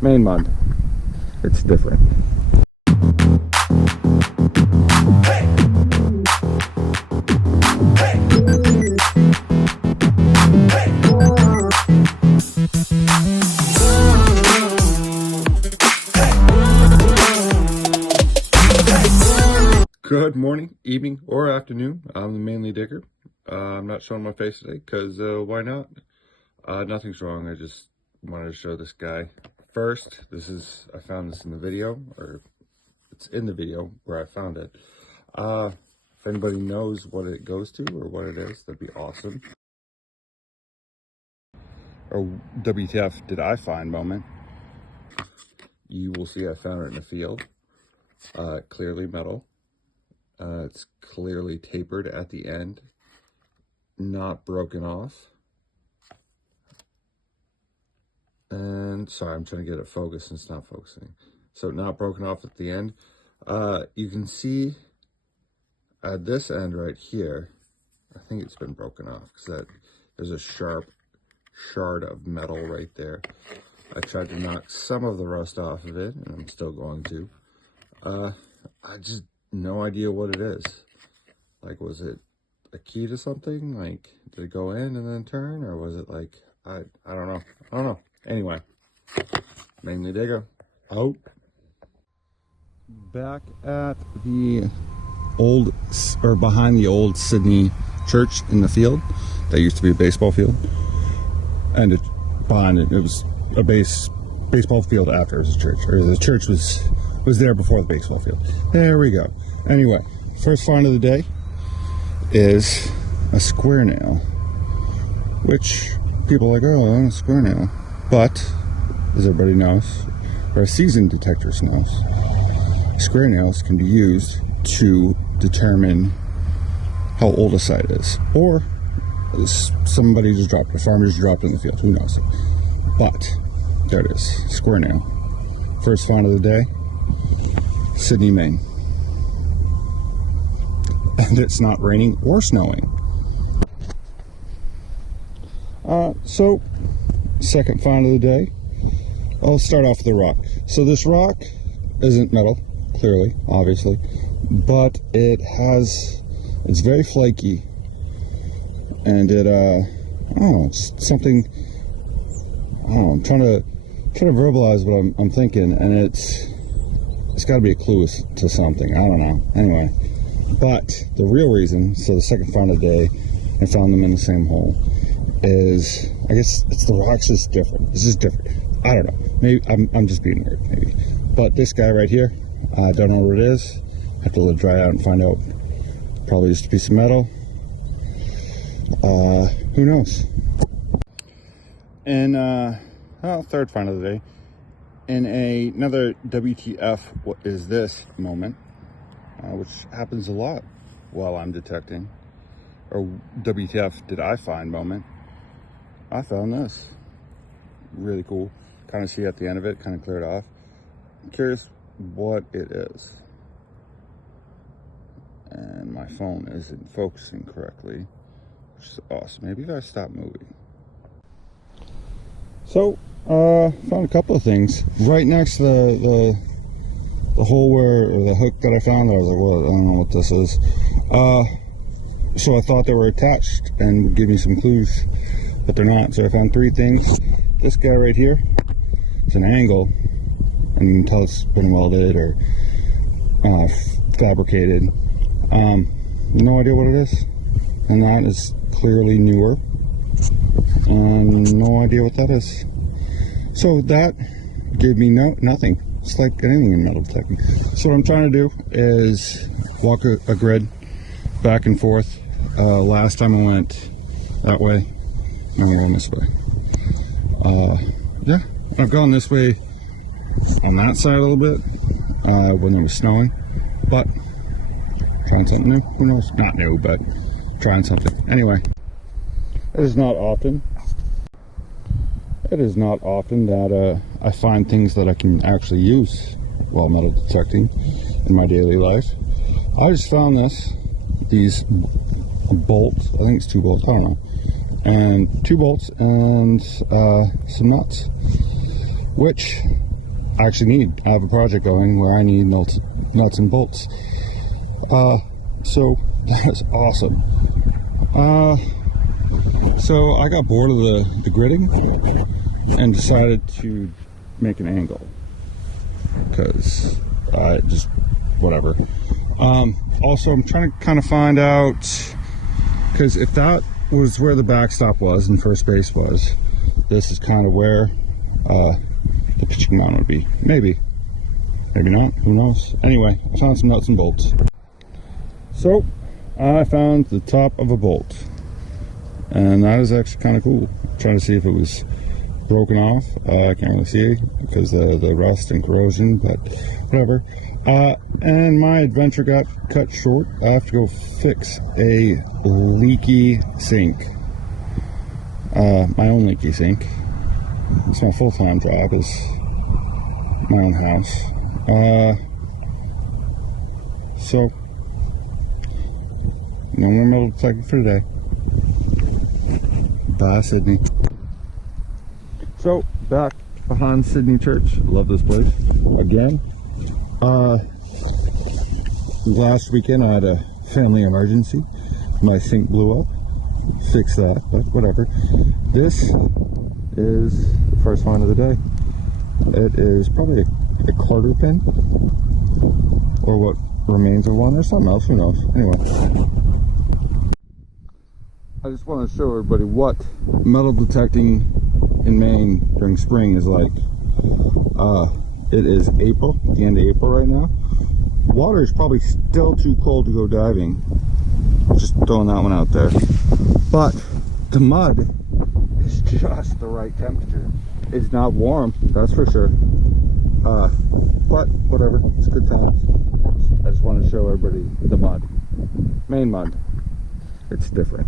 Maine Mud. It's different. Good morning, evening, or afternoon. I'm the Mainly Digger. I'm not showing my face today because why not? Nothing's wrong. I just wanted to show this guy. First, I found this in the video, or it's in the video where I found it. If anybody knows what it goes to or what it is, that'd be awesome. Or WTF did I find moment. You will see I found it in a field. Clearly metal. It's clearly tapered at the end, not broken off. And sorry, I'm trying to get it focused and it's not focusing. So not broken off at the end. You can see at this end right here, I think it's been broken off because there's a sharp shard of metal right there. I tried to knock some of the rust off of it, and I'm still going to. I just no idea what it is. Like, was it a key to something? Like, did it go in and then turn, or was it like I don't know. I don't know. Anyway, Mainly Digger out. Back at the old, or behind the old Sydney church in the field that used to be a baseball field, and behind it was a baseball field after it was a church, or the church was there before the baseball field. There we go. Anyway, first find of the day is a square nail, which people are like, oh, a square nail. But, as everybody knows, or seasoned detectors knows, square nails can be used to determine how old a site is. Or somebody just dropped it, a farmer just dropped it in the field, who knows. But, there it is, square nail. First find of the day, Sydney, Maine. And it's not raining or snowing. So, second find of the day, I'll start off with the rock. So this rock isn't metal, clearly, obviously, but it's very flaky, and it, I don't know, it's something, I don't know, I'm trying to verbalize what I'm thinking, and it's got to be a clue to something, I don't know, anyway. But the real reason, so the second find of the day, and found them in the same hole, is, I guess it's the rocks is different. It's just different. I don't know. Maybe I'm just being weird, maybe. But this guy right here, I don't know what it is. Have to let it dry out and find out. Probably just a piece of metal. Who knows? And third find of the day, in another WTF, what is this moment, which happens a lot while I'm detecting, or WTF did I find moment. I found this. Really cool. Kind of see at the end of it, kind of cleared off. I'm curious what it is. And my phone isn't focusing correctly, which is awesome. Maybe if I stop moving. So, found a couple of things. Right next to the hole or the hook that I found, I was like, well, I don't know what this is. So I thought they were attached and would give me some clues, but they're not. So I found three things. This guy right here, it's an angle, and you can tell it's been welded or fabricated. No idea what it is, and that is clearly newer, and no idea what that is. So that gave me nothing. It's like anything in metal detecting. So what I'm trying to do is walk a grid back and forth. Last time I went that way, now I'm going this way. Yeah, I've gone this way on that side a little bit when it was snowing, but trying something new. Who knows? Not new, but trying something. Anyway, it is not often that I find things that I can actually use while metal detecting in my daily life. I just found these bolts, I think it's 2 bolts, I don't know, and 2 bolts and some nuts, which I have a project going where I need nuts and bolts. So that was awesome. So I got bored of the gridding and decided to make an angle, because just whatever. Also, I'm trying to kind of find out, because if that was where the backstop was and first base was, this is kind of where the pitching mound would be. Maybe not, who knows. Anyway, I found some nuts and bolts. So I found the top of a bolt, and that is actually kind of cool. I'm trying to see if it was broken off. I can't really see because of the rust and corrosion, but whatever. And my adventure got cut short. I have to go fix a leaky sink. My own leaky sink. It's my full-time job, is my own house. So no more metal detecting for today. Bye, Sydney. So, back behind Sydney Church. Love this place. Again. Last weekend I had a family emergency. My sink blew up. Fixed that, but whatever. This is the first find of the day. It is probably a quarter pin, or what remains of one, or something else, who knows. Anyway, I just want to show everybody what metal detecting in Maine during spring is like. It is April, the end of April right now. Water is probably still too cold to go diving. Just throwing that one out there. But the mud is just the right temperature. It's not warm, that's for sure. But whatever, it's good times. I just want to show everybody the mud. Maine mud. It's different.